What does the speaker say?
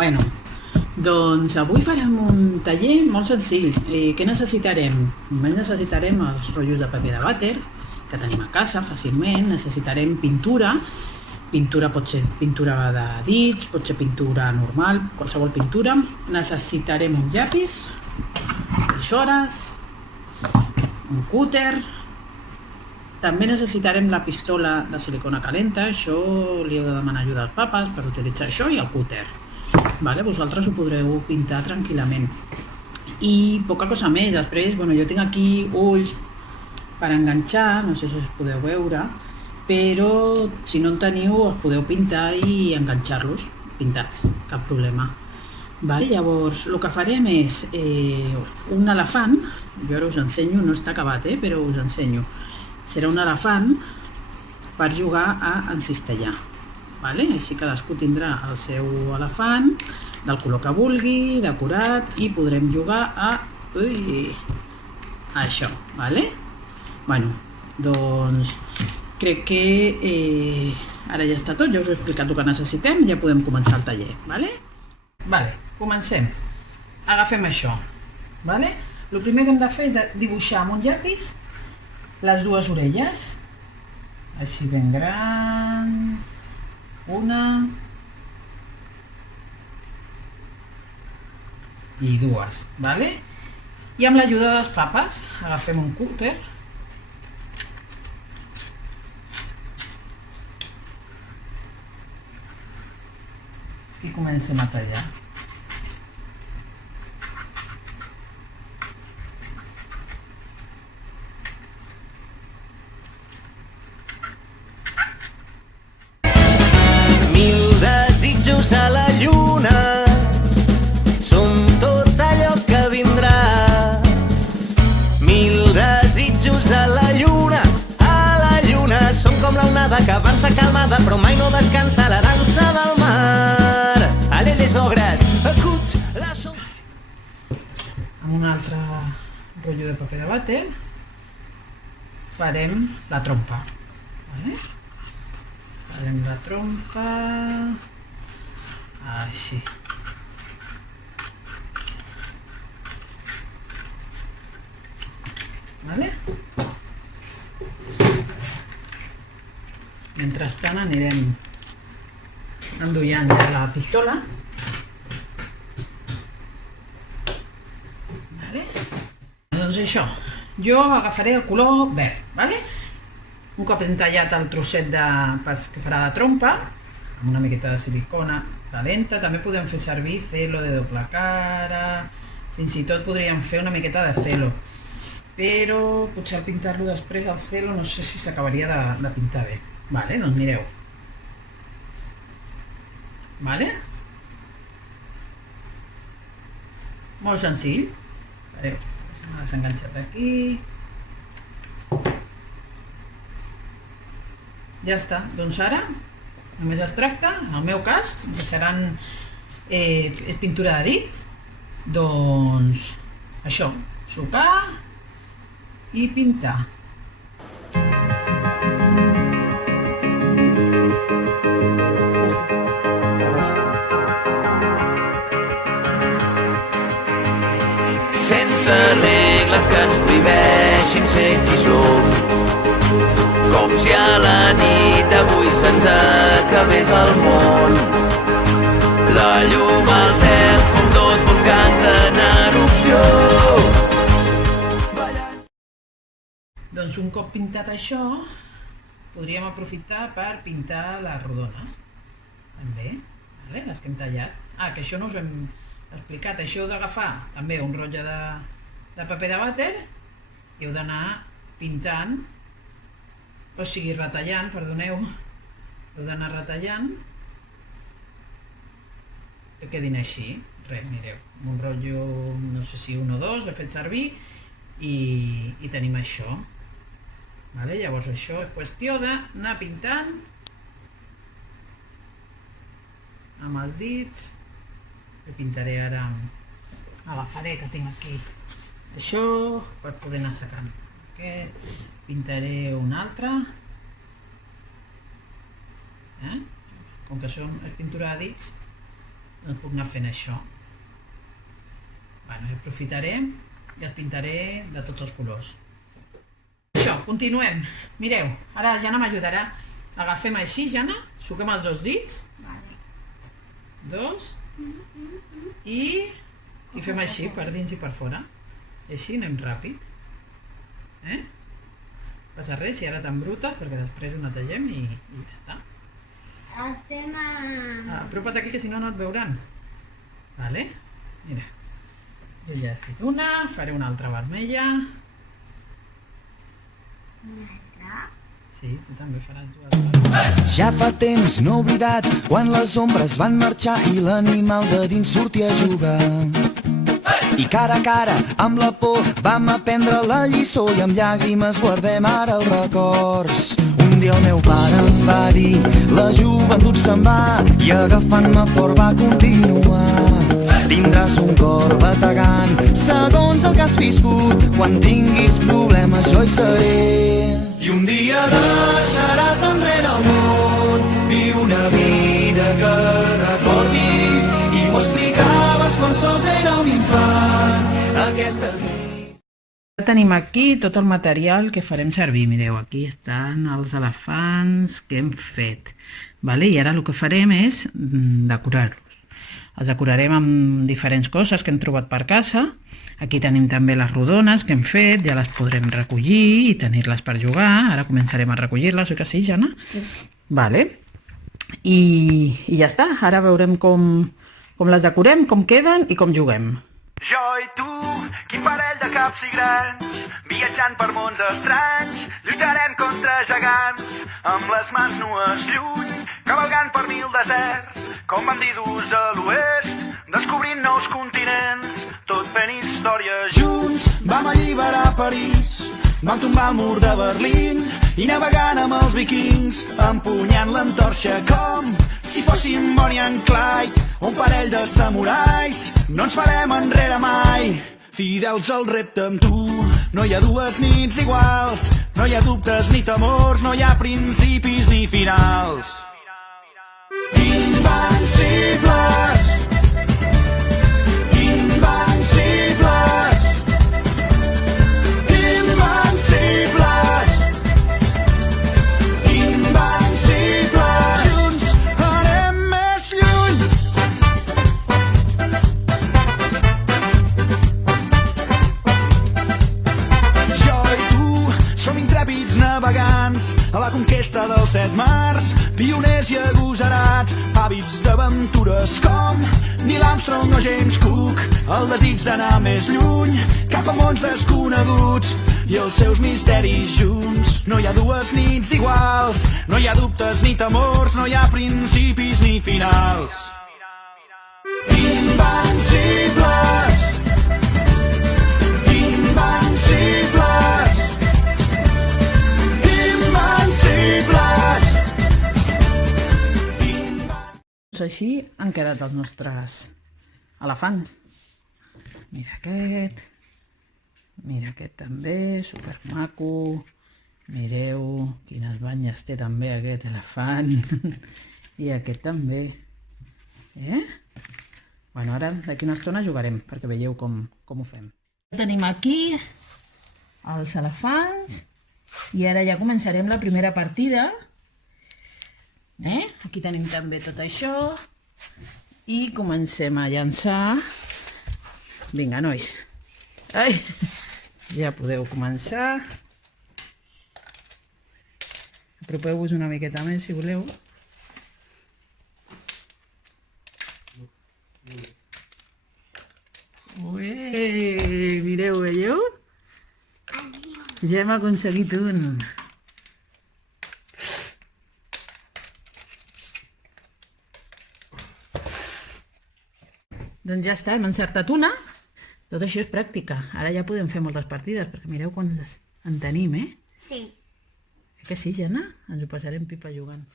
Bueno, doncs avui farem un taller molt senzill. Què necessitarem? Només necessitarem els rotllos de paper de vàter, que tenim a casa fàcilment. Necessitarem pintura. Pintura pot ser pintura de dits, pot ser pintura normal, qualsevol pintura. Necessitarem un llapis, tisores, un cúter. També necessitarem la pistola de silicona calenta. Això li heu de demanar ajuda als papes per utilitzar això i el cúter. Vosaltres ho podreu pintar tranquil·lament. I poca cosa més. Després, jo tinc aquí ulls per enganxar, no sé si els podeu veure, però si no en teniu els podeu pintar i enganxar-los pintats, cap problema. Llavors, el que farem és un elefant. Jo ara us ensenyo, no està acabat, però us ensenyo. Serà un elefant per jugar a encistellar. Així cadascú tindrà el seu elefant, del color que vulgui, decorat, i podrem jugar a això. Doncs crec que ara ja està tot, ja us he explicat el que necessitem, ja podem començar el taller. Comencem. Agafem això. El primer que hem de fer és dibuixar amb un llapis les dues orelles, així ben grans, una i dues, I amb l'ajuda dels papes agafem un cúter i comencem a tallar. A la lluna som tot allò que vindrà. Mil desitjos a la lluna som com l'onada que avança calmada però mai no descansa, la dansa del mar. Ale les ogres, acuts la som... Amb un altre rotllo de paper de vàter farem la trompa. Farem la trompa així. Mentrestant anirem endollant ja la pistola. Doncs això, jo agafaré el color verd. Un cop hem tallat el trosset que farà de trompa, amb una miqueta de silicona calenta, també podem fer servir celo de doble cara, fins i tot podríem fer una miqueta de celo, però potser al pintar-lo després el celo no sé si s'acabaria de pintar bé. Doncs mireu. Molt senzill. M'ha desenganxat aquí. Ja està. Doncs ara només es tracta, en el meu cas, que seran pintura de dit, doncs això, sucar i pintar. Sense regles que ens prohibeixin ser qui som, com si a la nit d'avui se'ns acabés el món. La llum al cel com dos volcans en erupció. Doncs un cop pintat això, podríem aprofitar per pintar les rodones, també, les que hem tallat. Que això no us hem explicat, això heu d'agafar també un rotlle de paper de vàter i heu d'anar pintant, o sigui retallant, perdoneu, heu d'anar retallant que quedin així. Mireu, un rotllo, no sé si 1 o 2 he fet servir i tenim això. Llavors això és qüestió d'anar pintant amb els dits. Ho pintaré ara, agafaré que tinc aquí això per poder anar secant. Pintaré un altre. Com que són pintura de dits, doncs puc anar fent això. Bueno, aprofitaré i el pintaré de tots els colors. Això, continuem. Mireu, ara Jana m'ajudarà. Agafem així, Jana, suquem els dos dits. Dos. I fem així, per dins i per fora. Així anem ràpid. Passa res, si ara t'embrutes, perquè després ho netegem i ja està. Estem a... Apropa't aquí, que si no, no et veuran. Vale? Mira. Jo ja he fet una, faré una altra vermella. Una altra? Sí, tu també faràs dues. Ja fa temps, no he oblidat, quan les ombres van marxar i l'animal de dins sortia a jugar. I cara a cara, amb la por, vam aprendre la lliçó i amb llàgrimes guardem ara els records. Un dia el meu pare em va dir, la joventut se'n va, i agafant-me fort va continuar. Tindràs un cor bategant, segons el que has viscut, quan tinguis problemes jo hi seré. I un dia deixaràs enrere el món, viu una vida que recordis, i m'ho explicaves quan sols era un infant, aquestes nits. Tenim aquí tot el material que farem servir. Mireu, aquí estan els elefants que hem fet. I ara el que farem és decorar-los. Els decorarem amb diferents coses que hem trobat per casa. Aquí tenim també les rodones que hem fet, ja les podrem recollir i tenir-les per jugar. Ara començarem a recollir-les, oi que sí, Jana? Sí. I ja està, ara veurem com les decorem, com queden i com juguem. Jo i tu, quin parell de caps i grans, viatjant per mons estranys, lluitarem contra gegants, amb les mans nues lluny, cavalgant per 1000 deserts, com bandidus a l'oest, descobrint nous continents, tot fent història junts. Vam alliberar París, vam tombar el mur de Berlín, i navegant amb els vikings, empunyant l'antorxa com si fóssim Bonnie and Clyde, un parell de samurais, no ens farem enrere mai. Fidels al repte amb tu, no hi ha dues nits iguals, no hi ha dubtes ni temors, no hi ha principis ni finals. Invencibles, invencibles, invencibles, invencibles, junts anem més lluny. Jo i tu som intrèpids navegants a la conquesta dels 7 mars, pioners i agosarats, hàbits d'aventures com Neil Armstrong o James Cook, el desig d'anar més lluny, cap a mons desconeguts i els seus misteris junts. No hi ha dues nits iguals, no hi ha dubtes ni temors, no hi ha principis ni finals. Invencibles, invencibles, invencibles. Així han quedat els nostres elefants. Mira aquest també, supermaco. Mireu quines banyes té també aquest elefant. I aquest també. Bueno, ara d'aquí una estona jugarem perquè veieu com ho fem. Tenim aquí els elefants i ara ja començarem la primera partida. Aquí tenim també tot això i comencem a llançar. Vinga, nois. Ai, ja podeu començar. Apropeu-vos una miqueta més, si voleu. Ué, mireu, veieu? Ja hem aconseguit un. Doncs ja està, hem encertat una. Tot això és pràctica. Ara ja podem fer moltes partides, perquè mireu quants en tenim, Sí. Que sí, Jana? Ens ho passarem pipa jugant.